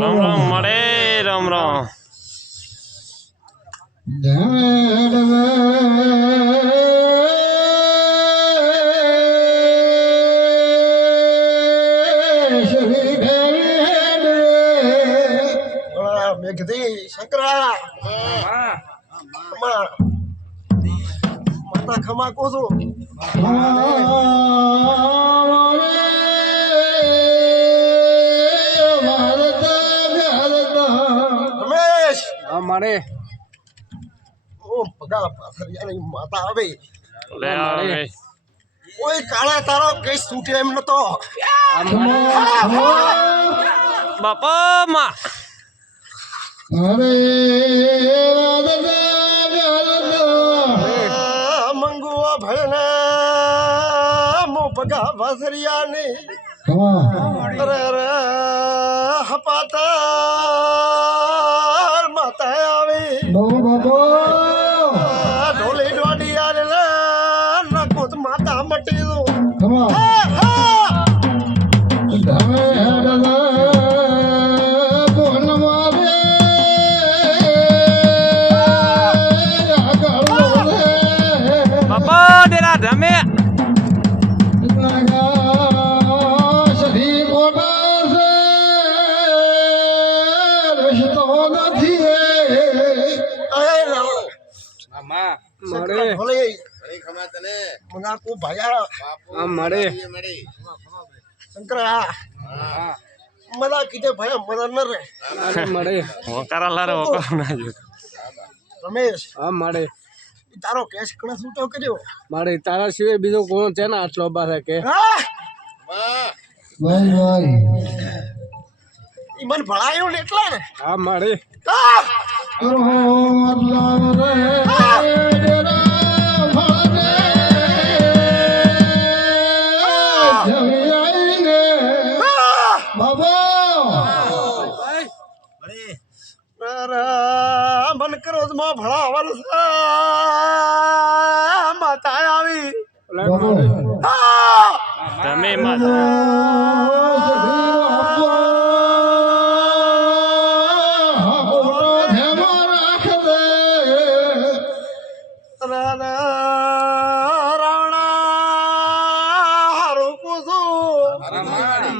રામ રામ મળે રામ રામ શંકરા માતા ખમા કોસો મારે ઓ પગા પાથરિયાની માતા આવે લે આવે ઓય કાળા તારો કેસ છૂટે એમ નતો બાપા માં અરે મંગુઓ ભયને મો પગા પાથરિયાની અરે અરે હપાતા માતા આવી ઢોલી ડોડી યાર નકો માતા મટી દો બાપા ડેરા ધમે શંકરા મદા કીધે ભાઈ મદા ન રે મળે હોકારા લારે હોકાર ના જો રમેશ હા મળે તારો કેસ કણે છૂટો કર્યો મારે તારા સિવાય બીજો કોણ છે ને આટલો પાસે કે ઈ મન ભળાયો ને એટલા ને હા મળે મન કરો માં ભળાવલ માતા આવી તમે માતા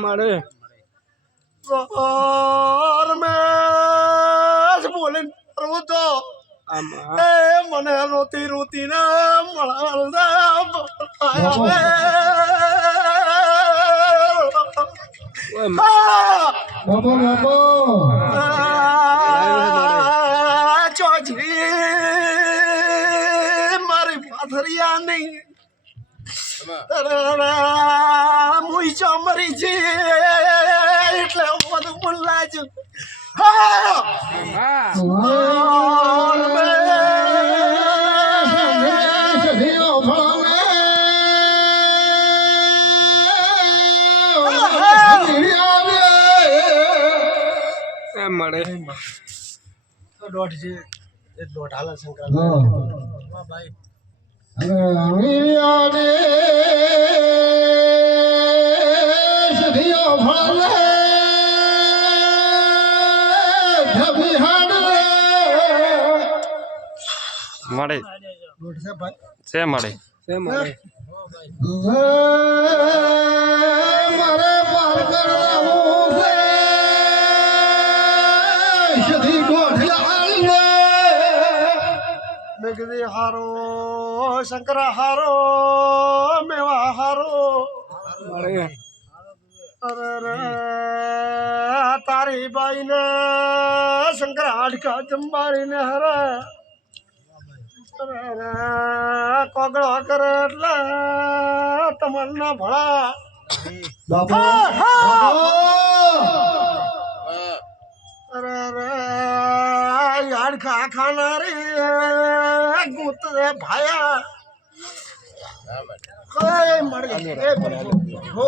મળે બોલે તો મને રોતી રોતી ને ચોજી મારી પાથરિયા નહીં મુઈ ચોમરી છે એટલે બધું પણ લાજુ મળે મળે તો દોઢ છે એક દોઢ હાલ શંકર ભાઈ મળે દોઢ છે ભાઈ છે મળે છે મળે મારે પાર કરવું છે સધી દોઢ હાલને મેં કીધી હારો શંકરા હારો મેવા હારો મળે અરે રે તારી બાઈ ને શંકરા હાડકા ચંબારી ને હરે અરે રે કોગળો કરે એટલે તમન્ના ભળા અરે રે હાડકા ખાનારી ગુત રે ભાયા કઈ મળી એ હો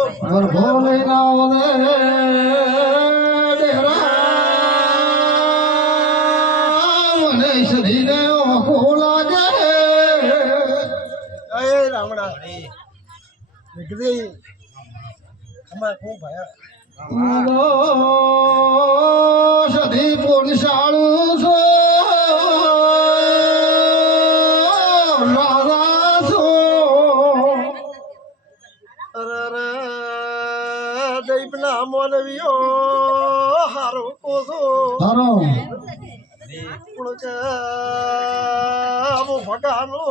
ભોલે ના દેહરા મને શરીરે ઓખો લાગે એ રામડા નીકળી અમાર હું ભાયા સધી પોલીસાળું છો રાધા છો અરે દૈપના મોનવીઓ હારો કોસો હારો આવો ભગાનો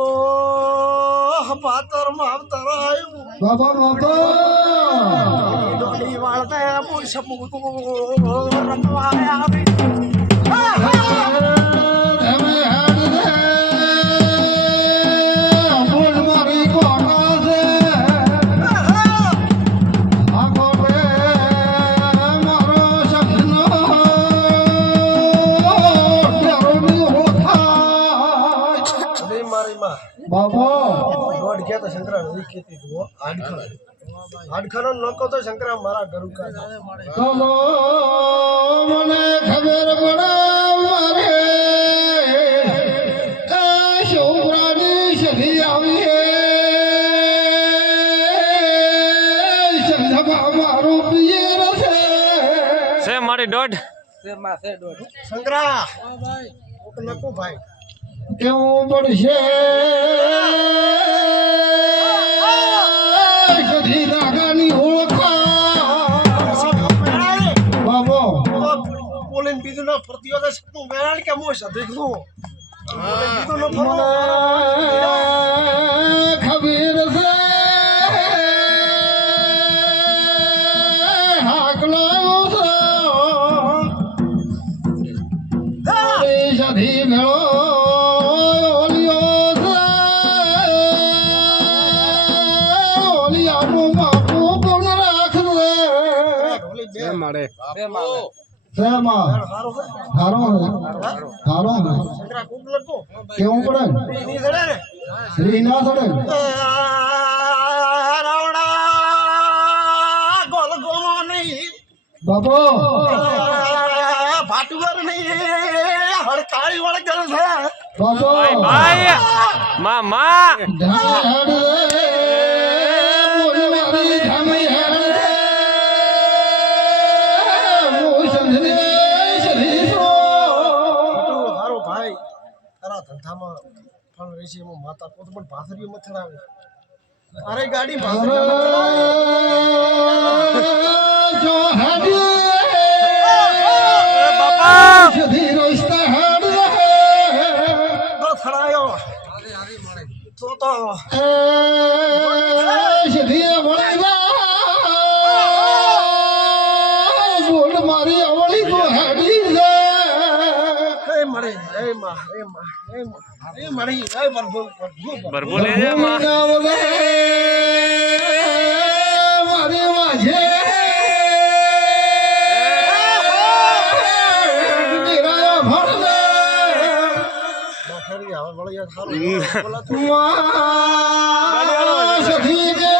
પાતર માવતર આવ્યું બાબા બાબા ડોલી વાળતા પુરુષ રમવા આવી બાબા દોડ ગયા તો શંકરા નદી ખેતી જુઓ હાડખાનો નકો તો શંકરા મારા ઘર કા મને ખબર પડે મારે શોભરાની સધી આવી સંધા મારું પિયર છે મારી દોઢ શંકરા નકો ભાઈ કેવું પડશે સધી નાગાની બાબો બોલીને બીજું ના ફરતી હોય સપનું મેળાણ કે હું સધી છું બીજું ન ફરવું ખબીર છે હાકલો સધી મેળો મળે કેવું પડે શ્રી ના ચડે ગોલ ગોમો નહીં બાપો ભાટુગર નહીં હડકાળી વળગલ છે બાપો ભાઈ મામા ધંધામાં ફળ રહેશે એમાં માતા પોત પણ ભાસરીઓ મથડાવે અરે ગાડી જો બાપા સધી રોસ્તા હેડ તો થડાયો તો સધી વળગા બોલ મારી અવળી તો હેડી મળે એ મળી એ બરબો લે જા માં મારી વાજે નિરાયો ભરલે બખરી હવે વળિયા થારું બોલા તું સધી કે